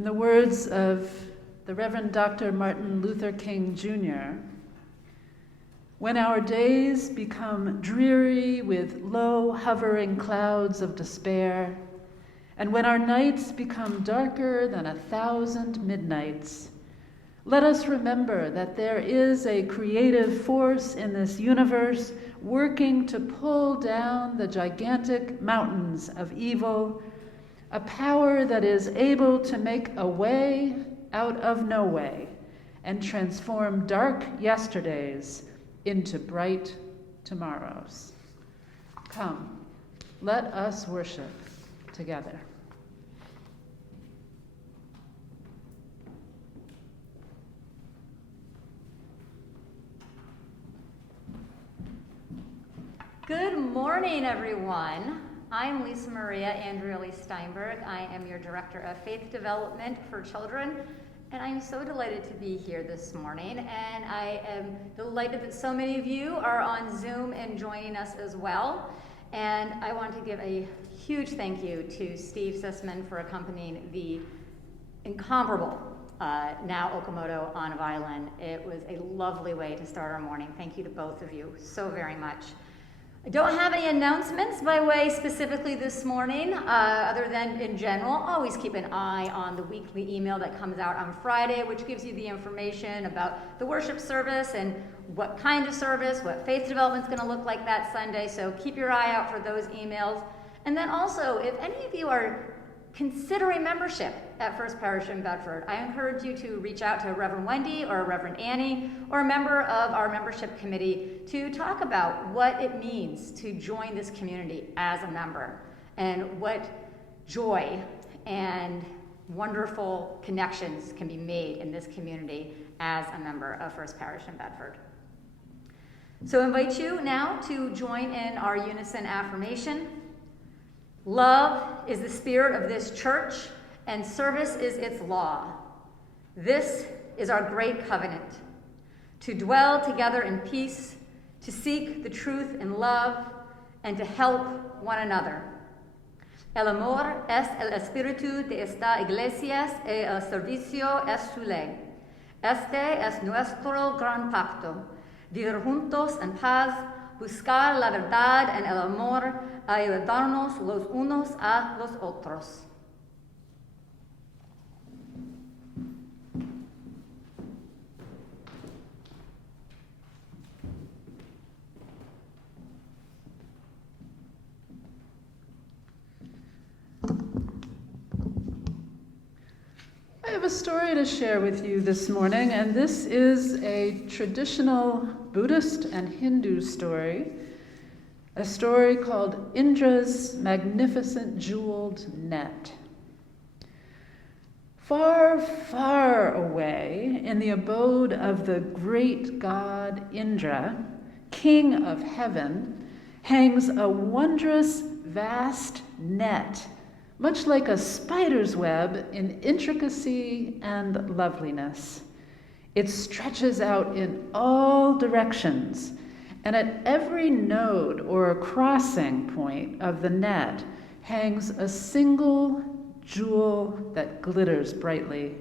In the words of the Reverend Dr. Martin Luther King Jr., when our days become dreary with low hovering clouds of despair, and when our nights become darker than 1,000 midnights, let us remember that there is a creative force in this universe working to pull down the gigantic mountains of evil, a power that is able to make a way out of no way and transform dark yesterdays into bright tomorrows. Come, let us worship together. Good morning, everyone. I'm Lisa Maria Andreoli Steinberg. I am your Director of Faith Development for Children, and I'm so delighted to be here this morning, and I am delighted that so many of you are on Zoom and joining us as well. And I want to give a huge thank you to Steve Sussman for accompanying the incomparable now Okamoto on violin. It was a lovely way to start our morning. Thank you to both of you so very much. I don't have any announcements by way specifically this morning, other than in general, always keep an eye on the weekly email that comes out on Friday, which gives you the information about the worship service and what kind of service, what faith development is going to look like that Sunday. So keep your eye out for those emails. And then also, if any of you are considering membership at First Parish in Bedford, I encourage you to reach out to Reverend Wendy or Reverend Annie or a member of our membership committee to talk about what it means to join this community as a member and what joy and wonderful connections can be made in this community as a member of First Parish in Bedford. So I invite you now to join in our unison affirmation. Love is the spirit of this church, and service is its law. This is our great covenant, to dwell together in peace, to seek the truth in love, and to help one another. El amor es el espíritu de esta iglesia y el servicio es su ley. Este es nuestro gran pacto, vivir juntos en paz, buscar la verdad en el amor, ayudarnos los unos a los otros. I have a story to share with you this morning, and this is a traditional Buddhist and Hindu story, a story called Indra's Magnificent Jeweled Net. Far, far away in the abode of the great god Indra, king of heaven, hangs a wondrous, vast net, much like a spider's web in intricacy and loveliness. It stretches out in all directions, and at every node or crossing point of the net hangs a single jewel that glitters brightly.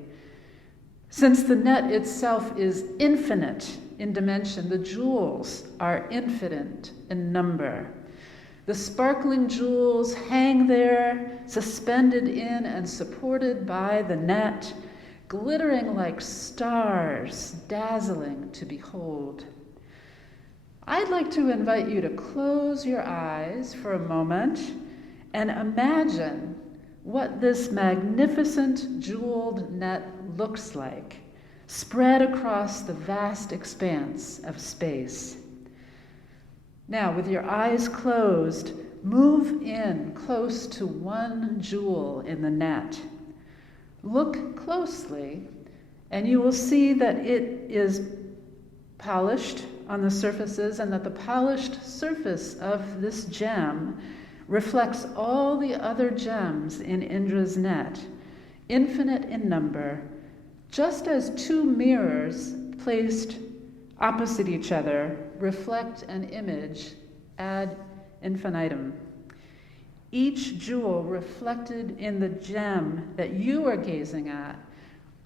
Since the net itself is infinite in dimension, the jewels are infinite in number. The sparkling jewels hang there, suspended in and supported by the net, glittering like stars, dazzling to behold. I'd like to invite you to close your eyes for a moment and imagine what this magnificent jeweled net looks like, spread across the vast expanse of space. Now, with your eyes closed, move in close to one jewel in the net. Look closely, and you will see that it is polished on the surfaces, and that the polished surface of this gem reflects all the other gems in Indra's net, infinite in number, just as two mirrors placed opposite each other reflect an image ad infinitum. Each jewel reflected in the gem that you are gazing at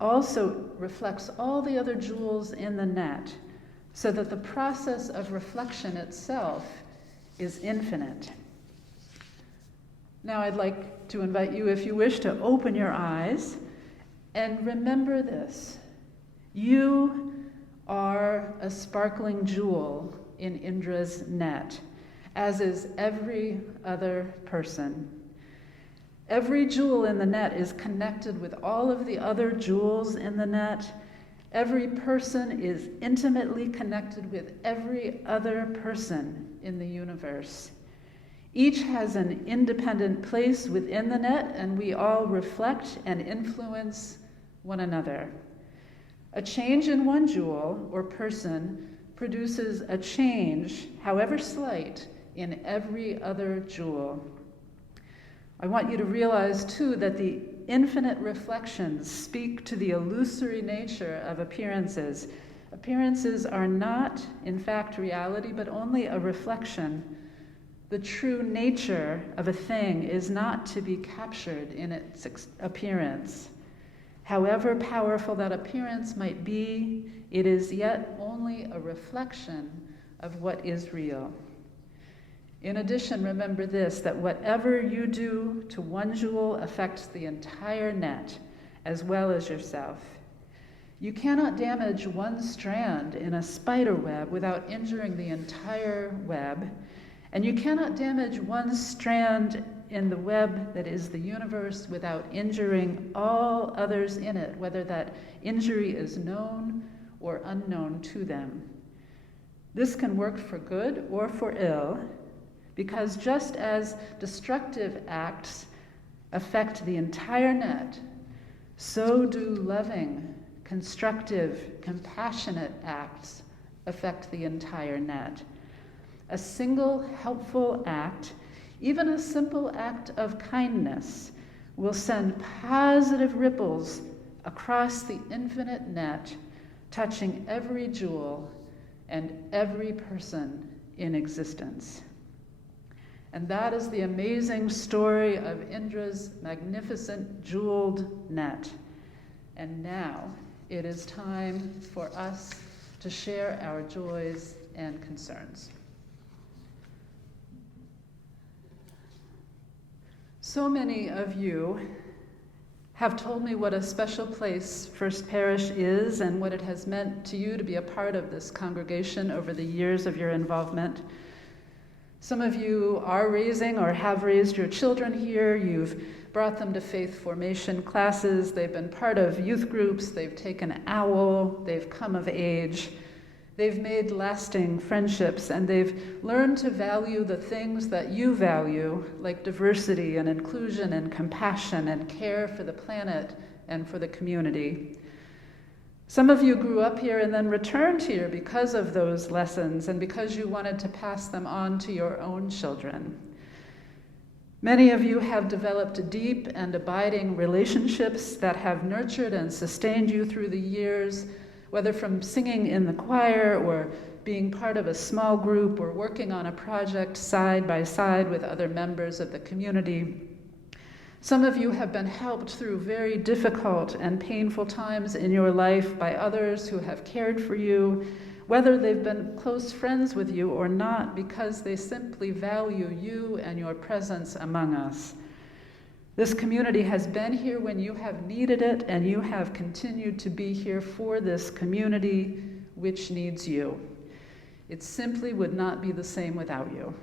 also reflects all the other jewels in the net, so that the process of reflection itself is infinite. Now I'd like to invite you, if you wish, to open your eyes and remember this. You are a sparkling jewel in Indra's net, as is every other person. Every jewel in the net is connected with all of the other jewels in the net. Every person is intimately connected with every other person in the universe. Each has an independent place within the net, and we all reflect and influence one another. A change in one jewel or person produces a change, however slight, in every other jewel. I want you to realize, too, that the infinite reflections speak to the illusory nature of appearances. Appearances are not, in fact, reality, but only a reflection. The true nature of a thing is not to be captured in its appearance. However powerful that appearance might be, it is yet only a reflection of what is real. In addition, remember this, that whatever you do to one jewel affects the entire net, as well as yourself. You cannot damage one strand in a spider web without injuring the entire web, and you cannot damage one strand in the web that is the universe without injuring all others in it, whether that injury is known or unknown to them. This can work for good or for ill, because just as destructive acts affect the entire net, so do loving, constructive, compassionate acts affect the entire net. A single helpful act, even a simple act of kindness, will send positive ripples across the infinite net, touching every jewel and every person in existence. And that is the amazing story of Indra's magnificent jeweled net. And now it is time for us to share our joys and concerns. So many of you have told me what a special place First Parish is and what it has meant to you to be a part of this congregation over the years of your involvement. Some of you are raising or have raised your children here. You've brought them to faith formation classes. They've been part of youth groups. They've taken OWL. They've come of age. They've made lasting friendships, and they've learned to value the things that you value, like diversity and inclusion and compassion and care for the planet and for the community. Some of you grew up here and then returned here because of those lessons and because you wanted to pass them on to your own children. Many of you have developed deep and abiding relationships that have nurtured and sustained you through the years, whether from singing in the choir or being part of a small group or working on a project side by side with other members of the community. Some of you have been helped through very difficult and painful times in your life by others who have cared for you, whether they've been close friends with you or not, because they simply value you and your presence among us. This community has been here when you have needed it, and you have continued to be here for this community which needs you. It simply would not be the same without you.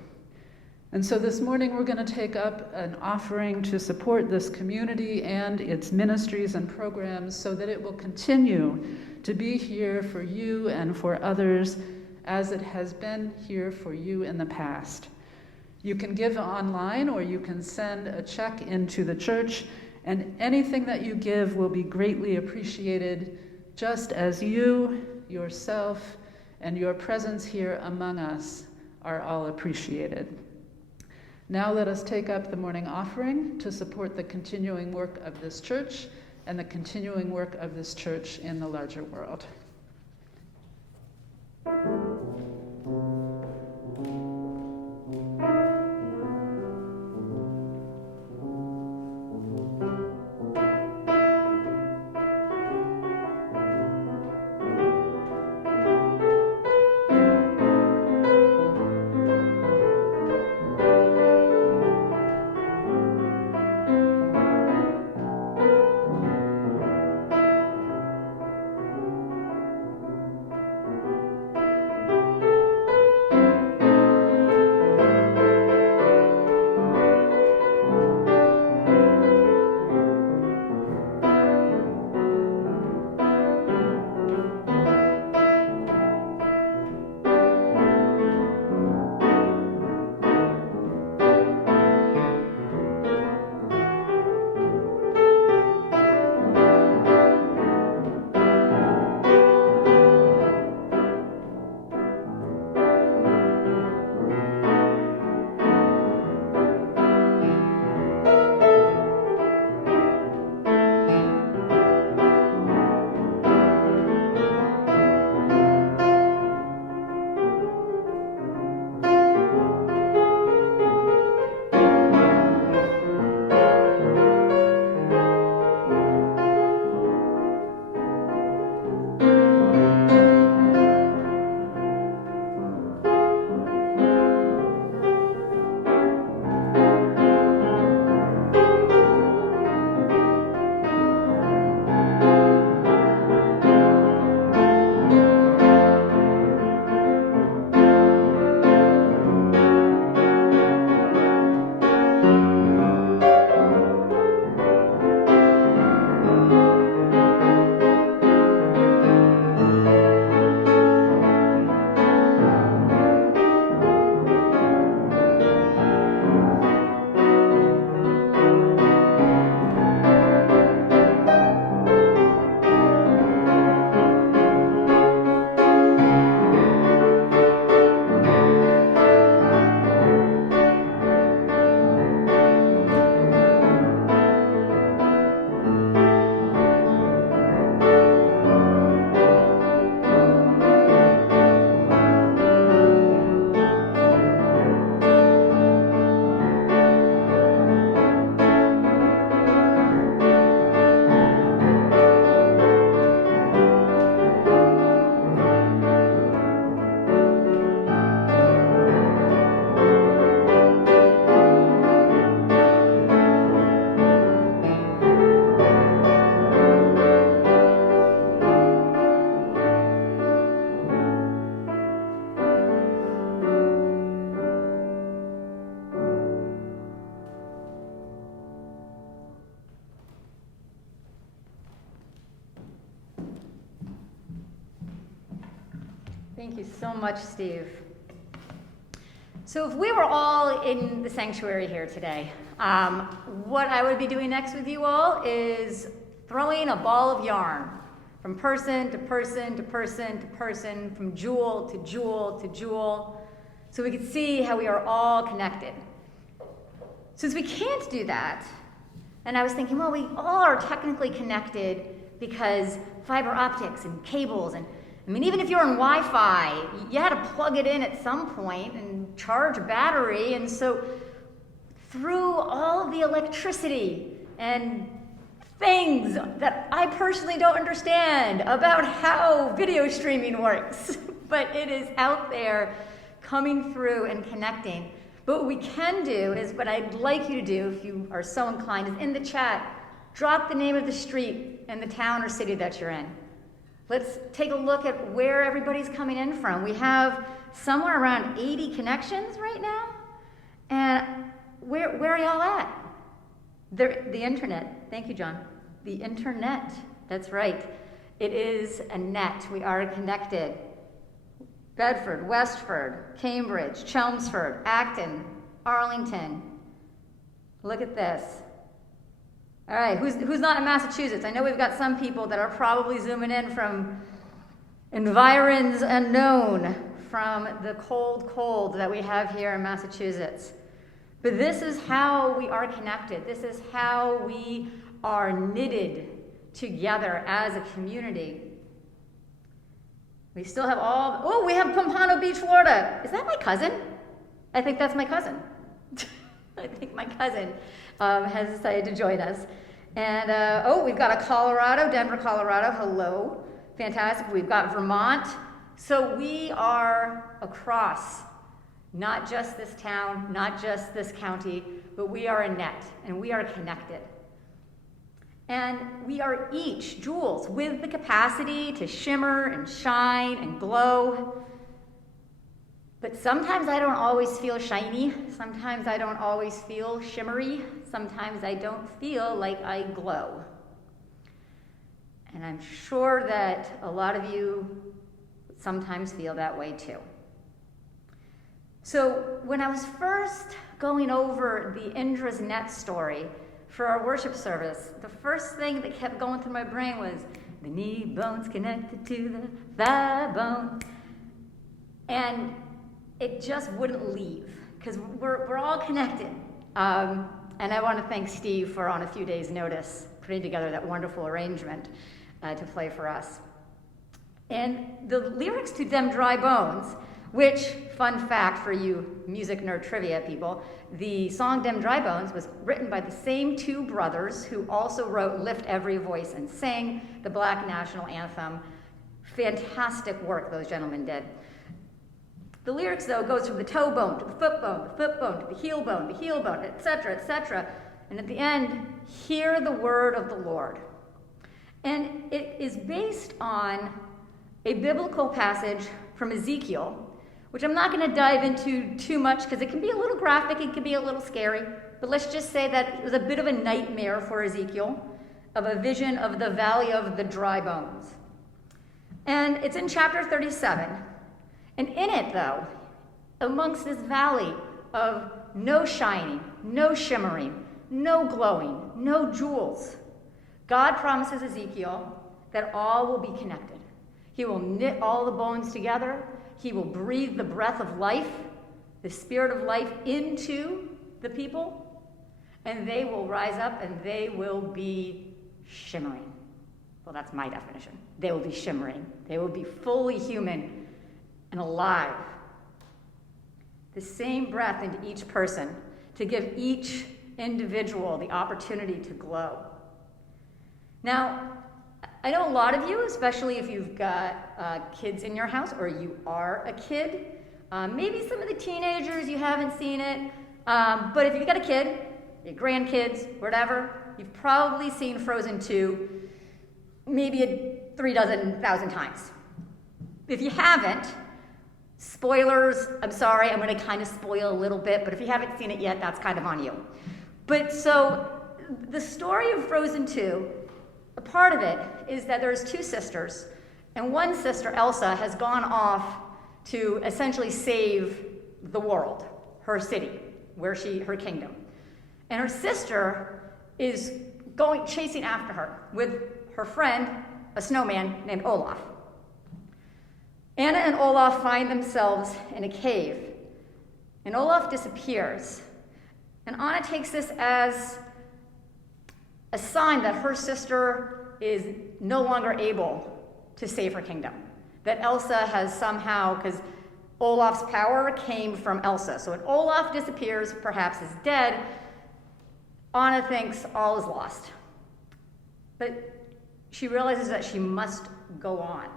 And so this morning we're going to take up an offering to support this community and its ministries and programs so that it will continue to be here for you and for others as it has been here for you in the past. You can give online or you can send a check into the church, and anything that you give will be greatly appreciated, just as you, yourself, and your presence here among us are all appreciated. Now let us take up the morning offering to support the continuing work of this church and the continuing work of this church in the larger world. Thank you so much, Steve. So if we were all in the sanctuary here today, what I would be doing next with you all is throwing a ball of yarn from person to person to person to person, from jewel to jewel to jewel, so we could see how we are all connected. Since we can't do that, and I was thinking, well, we all are technically connected because fiber optics and cables, and I mean, even if you're on Wi-Fi, you had to plug it in at some point and charge a battery, and so through all the electricity and things that I personally don't understand about how video streaming works, but it is out there coming through and connecting. But what we can do is, what I'd like you to do, if you are so inclined, is in the chat, drop the name of the street and the town or city that you're in. Let's take a look at where everybody's coming in from. We have somewhere around 80 connections right now. And where are y'all at? The internet. Thank you, John. The internet. That's right. It is a net. We are connected. Bedford, Westford, Cambridge, Chelmsford, Acton, Arlington. Look at this. All right, who's not in Massachusetts? I know we've got some people that are probably zooming in from environs unknown, from the cold that we have here in Massachusetts. But this is how we are connected. This is how we are knitted together as a community. We still have we have Pompano Beach, Florida. Is that my cousin? I think that's my cousin. I think my cousin has decided to join us. And, we've got a Colorado, Denver, Colorado. Hello. Fantastic. We've got Vermont. So we are across, not just this town, not just this county, but we are a net, and we are connected. And we are each jewels with the capacity to shimmer and shine and glow. But sometimes I don't always feel shiny. Sometimes I don't always feel shimmery. Sometimes I don't feel like I glow. And I'm sure that a lot of you sometimes feel that way too. So when I was first going over the Indra's net story for our worship service, the first thing that kept going through my brain was the knee bone's connected to the thigh bone. And it just wouldn't leave, because we're all connected. And I want to thank Steve for, on a few days' notice, putting together that wonderful arrangement to play for us. And the lyrics to Them Dry Bones, which, fun fact for you music nerd trivia people, the song Them Dry Bones was written by the same two brothers who also wrote Lift Every Voice and sang the Black National Anthem. Fantastic work those gentlemen did. The lyrics, though, goes from the toe bone to the foot bone to the heel bone, etc., etc. And at the end, hear the word of the Lord. And it is based on a biblical passage from Ezekiel, which I'm not going to dive into too much because it can be a little graphic, it can be a little scary, but let's just say that it was a bit of a nightmare for Ezekiel, of a vision of the valley of the dry bones. And it's in chapter 37. And in it, though, amongst this valley of no shining, no shimmering, no glowing, no jewels, God promises Ezekiel that all will be connected. He will knit all the bones together. He will breathe the breath of life, the spirit of life, into the people, and they will rise up and they will be shimmering. Well, that's my definition. They will be shimmering. They will be fully human and alive. The same breath into each person to give each individual the opportunity to glow. Now, I know a lot of you, especially if you've got kids in your house or you are a kid, maybe some of the teenagers, you haven't seen it, but if you've got a kid, your grandkids, whatever, you've probably seen Frozen 2 maybe 3,000 times. If you haven't, spoilers, I'm sorry, I'm going to kind of spoil a little bit, but if you haven't seen it yet, that's kind of on you. But so the story of Frozen 2, a part of it is that there's two sisters, and one sister, Elsa, has gone off to essentially save the world, her city, her kingdom. And her sister is chasing after her with her friend, a snowman named Olaf. Anna and Olaf find themselves in a cave, and Olaf disappears. And Anna takes this as a sign that her sister is no longer able to save her kingdom. That Elsa has somehow, because Olaf's power came from Elsa. So when Olaf disappears, perhaps is dead, Anna thinks all is lost. But she realizes that she must go on.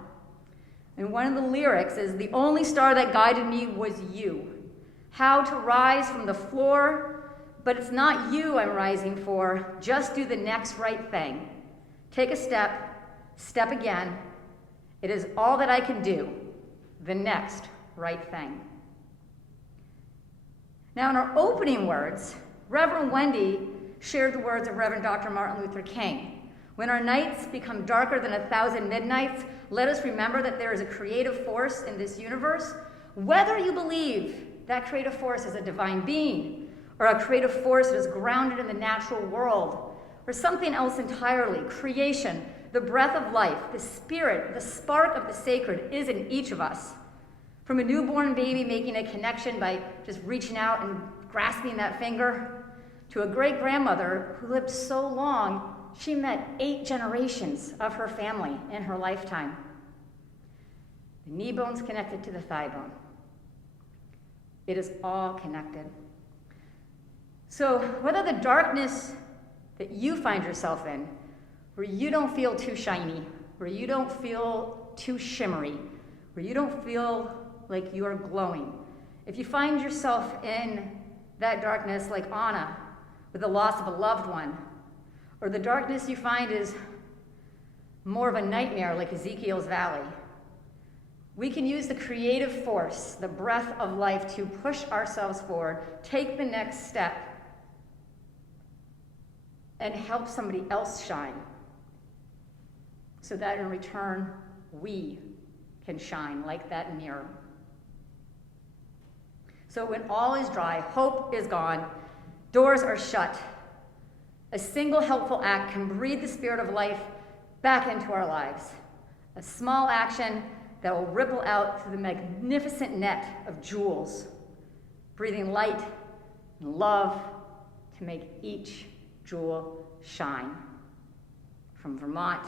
And one of the lyrics is, "The only star that guided me was you. How to rise from the floor, but it's not you I'm rising for. Just do the next right thing. Take a step again. It is all that I can do, the next right thing." Now, in our opening words, Reverend Wendy shared the words of Reverend Dr. Martin Luther King. "When our nights become darker than 1,000 midnights, let us remember that there is a creative force in this universe. Whether you believe that creative force is a divine being, or a creative force that is grounded in the natural world, or something else entirely, creation, the breath of life, the spirit, the spark of the sacred is in each of us. From a newborn baby making a connection by just reaching out and grasping that finger, to a great-grandmother who lived so long she met 8 generations of her family in her lifetime. The knee bone's connected to the thigh bone. It is all connected. So whether the darkness that you find yourself in, where you don't feel too shiny, where you don't feel too shimmery, where you don't feel like you are glowing, if you find yourself in that darkness like Anna, with the loss of a loved one, or the darkness you find is more of a nightmare like Ezekiel's Valley, we can use the creative force, the breath of life, to push ourselves forward, take the next step, and help somebody else shine, so that in return, we can shine like that mirror. So when all is dry, hope is gone, doors are shut, a single helpful act can breathe the spirit of life back into our lives. A small action that will ripple out through the magnificent net of jewels, breathing light and love to make each jewel shine. From Vermont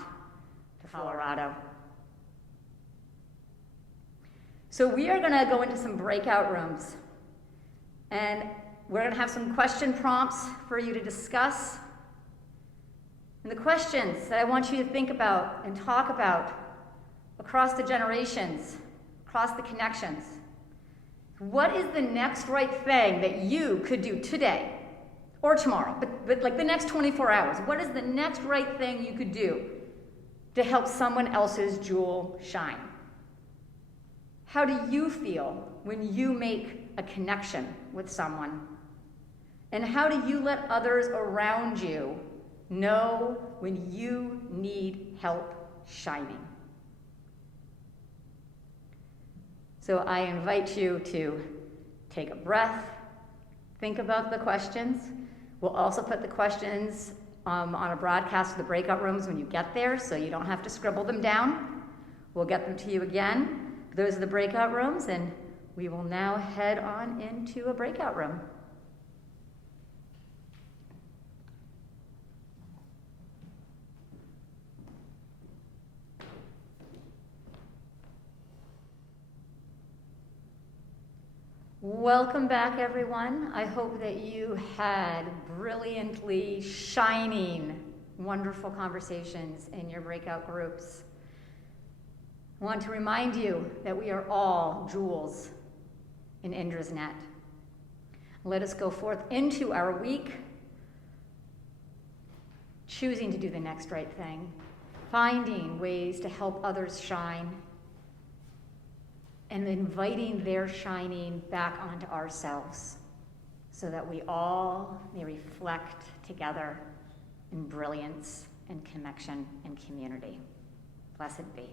to Colorado. So we are going to go into some breakout rooms, and we're going to have some question prompts for you to discuss. And the questions that I want you to think about and talk about across the generations, across the connections. What is the next right thing that you could do today or tomorrow, but like the next 24 hours? What is the next right thing you could do to help someone else's jewel shine? How do you feel when you make a connection with someone? And how do you let others around you know when you need help shining? So I invite you to take a breath, think about the questions. We'll also put the questions on a broadcast of the breakout rooms when you get there, so you don't have to scribble them down. We'll get them to you again. Those are the breakout rooms, and we will now head on into a breakout room. Welcome back, everyone. I hope that you had brilliantly shining, wonderful conversations in your breakout groups. I want to remind you that we are all jewels in Indra's net. Let us go forth into our week, choosing to do the next right thing, finding ways to help others shine, and inviting their shining back onto ourselves so that we all may reflect together in brilliance and connection and community. Blessed be.